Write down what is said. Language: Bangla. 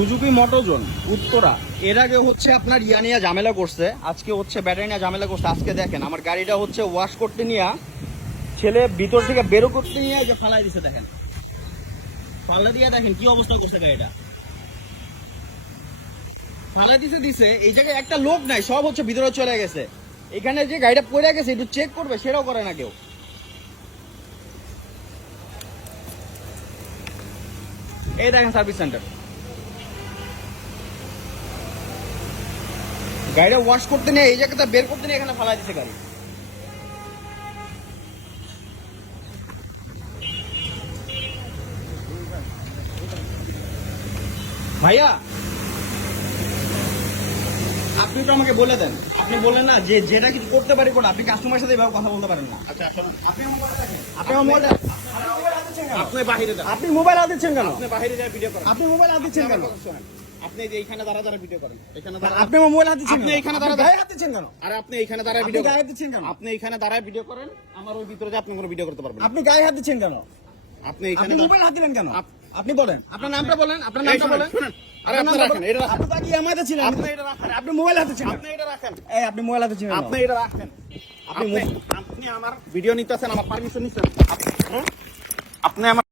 সুজুকি মোটোজন উত্তরা এর আগে হচ্ছে আপনার ইয়া নিয়ে ঝামেলা করছে, আজকে হচ্ছে ব্যাটারি নিয়ে ঝামেলা করছে। আজকে দেখেন আমার গাড়িটা হচ্ছে ওয়াশ করতে নিয়ে ছেলে ভিতর থেকে বেরো করতে নিয়ে যে ফালাই দিছে, দেখেন ফালা দিয়ে দেখেন কি অবস্থা করছে গাড়িটা। ফালা দিছে এই জায়গায় একটা লোক নাই, সব হচ্ছে ভিতরে চলে গেছে। এখানে যে গাড়িটা পড়ে গেছে একটু চেক করবে সেটাও করে না কেউ। এই দেখেন সার্ভিস সেন্টার, গাড়িটা ওয়াশ করতে নিয়ে এই জায়গাটা বের করতে নিয়ে এখানে ফালা দিছে গাড়ি। ভাইয়া আপনি তো আমাকে বলে দেন, আপনি বললেন না যে যেটা কিছু করতে পারি কোন, আপনি কাস্টমারের সাথে এভাবে কথা বলতে পারেন না। আচ্ছা আসুন, আপনি আমার মোবাইল দেখেন, আপনি আমার মোবাইল আপনি বাহিরে যান, আপনি মোবাইল হাত দিচ্ছেন কেন? আপনি বাহিরে যায় ভিডিও করেন, আপনি মোবাইল হাত দিচ্ছেন কেন? শোনেন, আপনি যে এইখানে দাঁড়া দাঁড়া ভিডিও করেন, এখানে দাঁড়া আপনি আমার মোবাইল হাত দিচ্ছেন আপনি কেন? এখানে আপনি দাঁড়া গায়ে হাত দিচ্ছেন কেন? আরে আপনি এইখানে দাঁড়ায় আপনি ভিডিও গায়ে হাত দিচ্ছেন কেন? আপনি এইখানে দাঁড়ায় ভিডিও করেন, আমার ওই ভিতরে যে আপনি কোনো ভিডিও করতে পারবেন না। আপনি গায়ে হাত দিচ্ছেন কেন? আপনি এইখানে আপনি মোবাইল হাত দিলেন কেন? আপনি বলেন, আপনার নামটা বলেন, আপনার এই নামটা শোনেন, বলেন। শোনেন, আরে আপনি রাখেন, এটা রাখেন, আপনি তাকি আমাদের ছিলেন, আপনি এটা রাখেন, আপনি মোবাইল হাত দিচ্ছেন, আপনি এটা রাখেন, এই আপনি মোবাইল হাত দিচ্ছেন কেন? আপনি এটা রাখেন, আপনি আপনি আমার ভিডিও নিতেছেন, আমার পারমিশন নিচ্ছেন, আপনি আমার